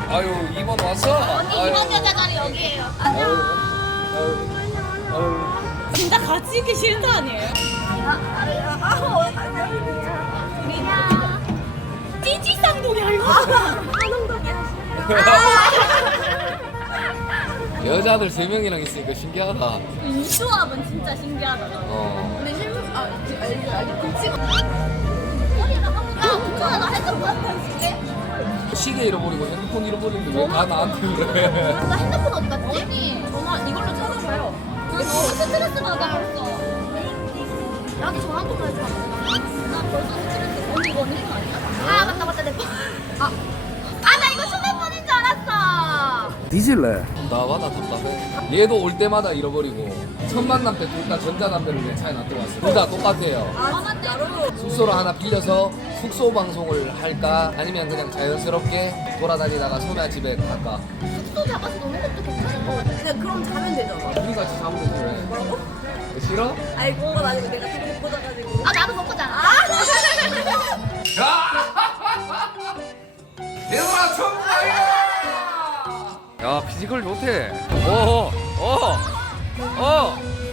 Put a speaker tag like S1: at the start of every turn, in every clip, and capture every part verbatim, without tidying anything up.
S1: 아유 이 번 왔어?
S2: 언니 이번 여자 자리 여기에요. 안녕. 진짜 같이 있기 싫은 거 아니에요? 우리가 찌찌쌍둥이 알고 한홍동이야.
S1: 여자들 세 명이랑 있으니까 신기하다.
S2: 이 조합은 진짜 신기하다.
S1: 어.
S2: 근데 실물 아 알지 알지 그 찍어. 머리가 아 웃잖아 나 핸드폰 줄게.
S1: 시계 잃어버리고 핸드폰 잃어버리는데 왜 다 나한테 그래?
S2: 나 핸드폰 어디 갔지? 언니 전화 이걸로 찾아봐요. 나 너무 스트레스 받아 벌써. 나한테 전화 한 통만 해줘. 나 벌써 스트레스. 언니 이거 언니 폰 아니야? 아 맞다 맞다 내 폰. 아. 아 나 이거 휴대폰인 줄 알았어.
S1: 뒤질래? 나와나 답답해. 얘도 올 때마다 잃어버리고 첫 만남 때 둘 다 전자담배를 내 차에 놔두고 왔어. 둘 다 똑같아요.
S2: 아 맞네.
S1: 숙소를 하나 빌려서 숙소 방송을 할까 아니면 그냥 자연스럽게 돌아다니다가 소매 집에 갈까.
S2: 숙소 잡아서 노는 것도 괜찮을 것 같아.
S3: 그냥 그럼 자면 되잖아.
S1: 우리 같이 자면 되지 왜?
S3: 뭐라고?
S1: 싫어?
S3: 아니 그건 아니고 내가 되게 못 꽂아가지고.
S2: 아 나도 먹고 자라.
S1: 얘들아 천국이야! 야 피지컬 좋대. 오, 오, 오.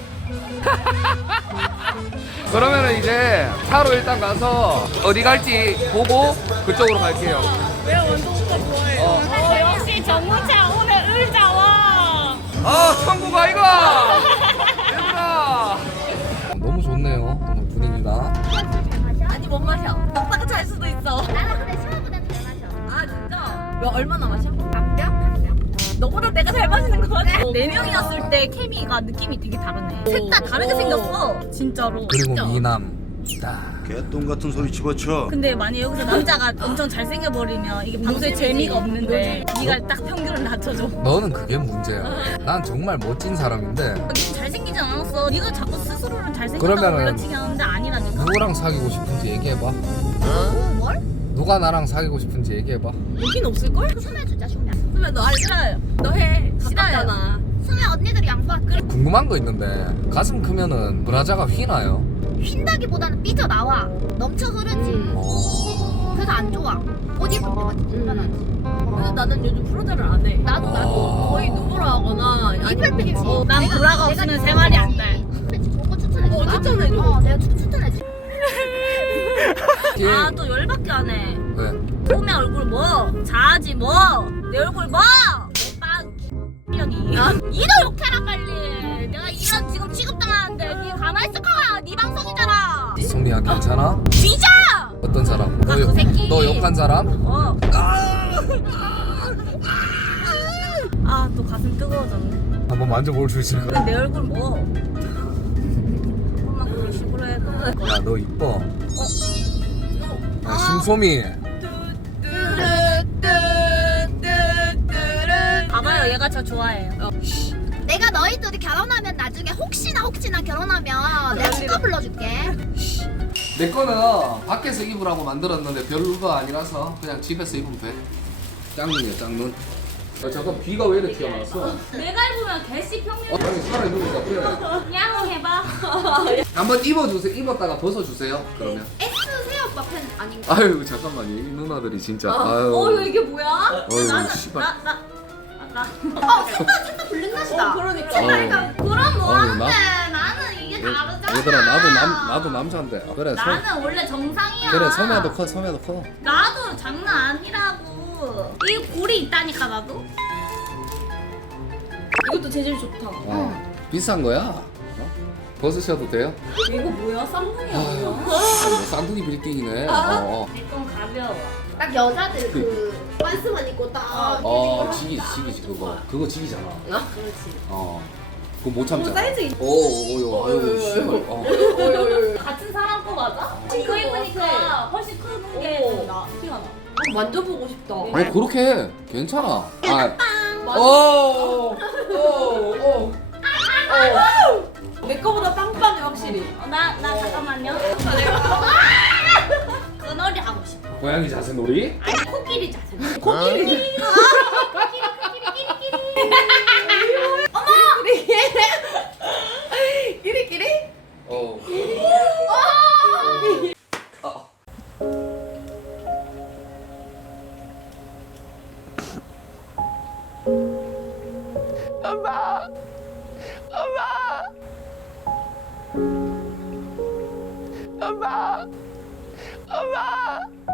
S1: 그러면은 이제 차로 일단 가서 어디 갈지 보고 그쪽으로 갈게요.
S3: 내가 완전 오빠 좋아해.
S1: 어,
S2: 어, 역시 정우차 오늘 의자 와.
S1: 아 천국 아이가. 얘들아. 너무 좋네요 오늘 분위기가.
S3: 아니 못 마셔. 먹다가 잘 수도 있어.
S2: 나는 근데 샤워보다 잘 마셔.
S3: 아 진짜? 몇 얼마나 마셔?
S2: 한 병? 한 병?
S3: 너보다 내가 잘 마시는 것 같아.
S2: 네 명이었을 때 케미가 느낌이 되게 다르네. 셋 다 다르게 생겼어. 진짜로.
S1: 그리고
S2: 진짜.
S1: 미남.
S4: 개똥 같은 소리 집어쳐.
S2: 근데 만약 여기서 남자가 엄청 잘생겨버리면 이게 방송에 재미가 없는데 네가 딱 평균을 낮춰줘.
S1: 너는 그게 문제야. 난 정말 멋진 사람인데
S2: 니 잘생기지 않았어. 네가 자꾸 스스로를 잘생겼다고
S1: 그러면은-
S2: 불러치기 하는데 아니라니까.
S1: 누구랑 사귀고 싶은지 얘기해봐.
S2: 뭘?
S1: 누가 나랑 사귀고 싶은지 얘기해봐.
S3: 여긴 없을걸?
S2: 수면 주자 수면.
S3: 그러면 너 알지? 싫어요. 너 해.
S2: 싫어요.
S3: 가깝잖아.
S2: 수면 언니들이 양보할 그래.
S1: 궁금한 거 있는데 가슴 크면은 브라자가 휘나요?
S2: 휜다기보다는 삐져 나와. 넘쳐 흐르지.
S1: 어...
S2: 그래서 안 좋아. 옷 입을 때마다 불편하지.
S3: 그래서 나는 요즘 프로자를 안 해.
S2: 나도 나도.
S3: 거의 누구라 하거나
S2: 이빨 뺐지.
S3: 어,
S2: 난
S3: 내가-
S2: 브라가
S3: 내가
S2: 없으면 생활이 안 돼. 뺐지. 좋은 거 추천해줘.
S3: 어, 추천해줘.
S2: 어, 내가 추, 추천해줘.
S1: 걔-
S2: 아, 또 열받게 하네.
S1: 왜?
S2: 소매 얼굴 뭐? 자아지 뭐? 내 얼굴 뭐? 오빠 년이. 이도 욕해라 빨리. 내가 이런 지금 취급당하는데 니 가만히 있을 거야. 네 방송이잖아.
S1: 송리야 괜찮아?
S2: 뒤져!
S1: 어떤 사람?
S2: 아, 그 새끼.
S1: 너 욕한 사람?
S2: 어. 아, 또 가슴 뜨거워졌네.
S1: 한번 만져볼 수 있을까?
S2: 근데 내 얼굴 뭐? 엄마 그런 식으로 해.
S1: 야 너 이뻐.
S2: 어?
S1: 야 심소미.
S2: 봐봐요, 얘가 저 좋아해요. 내가 너희 둘이 결혼하면 나중에 혹시나 혹시나 결혼하면 내가 축가 불러줄게.
S1: 내 거는 밖에서 입으라고 만들었는데 별거 아니라서 그냥 집에서 입으면 돼. 짱눈이야 짱눈. 야, 잠깐 귀가 왜 이렇게 튀어나왔어?
S2: 내가 입으면 개씨 평균
S1: 어, 아니 살아있는 것 같아.
S2: 야호 해봐.
S1: 한번 입어주세요. 입었다가 벗어주세요. 그러면.
S2: S 세요 오빠 팬 아닌가?
S1: 아유 잠깐만 이 누나들이 진짜. 아유.
S3: 어 이게 뭐야?
S1: 어휴,
S2: 나는
S1: 씨발.
S2: 나 나. 나. 어, 색깔 색깔 블랙낫이다.
S3: 어, 그러니까.
S1: 어.
S2: 그럼 뭐
S1: 어휴,
S2: 하는데?
S1: 나-
S2: 나는 이게 다르잖아.
S1: 얘들아 나도 남 나도 남자인데. 아, 그래 소,
S2: 나는 원래 정상이야.
S1: 그래 소매도 커 소매도 커.
S2: 나도 장난 아니라고. 이 골이 있다니까 나도.
S3: 이것도 재질 좋다.
S1: 어. 비싼 거야. 어? 벗으셔도 돼요?
S3: 이거 뭐야? 쌍둥이야 뭐야?
S1: 아, 뭐 쌍둥이 빌딩이네. 어, 어.
S2: 내 건 가벼워.
S3: 딱 여자들 그 반스만 입고 딱.
S1: 어, 지기지, 지기지, 그거. 그거 지기잖아.
S3: 그렇지.
S1: 어. 그거 못 참잖아.
S3: 사이즈 있-
S1: 오, 오, 오, 아유, 씨발. 어.
S2: 같은 사람 거 맞아? 이거 입으니까 훨씬 큰 게
S3: 어.
S2: 나. 티가 나.
S3: 만져보고 싶다.
S1: 어, 그렇게 해. 괜찮아. 아. 오, 오, 오.
S3: 내 거보다 빵빵해 확실히.
S2: 어, 나, 나 잠깐만요. 그 놀이 하고 싶어.
S1: 고양이 자세 놀이?
S2: 아니 코끼리 자세.
S3: 코끼리.
S2: 코끼리, 코끼리.
S3: 끼리끼리?
S1: 어. 아. 엄마! 엄마!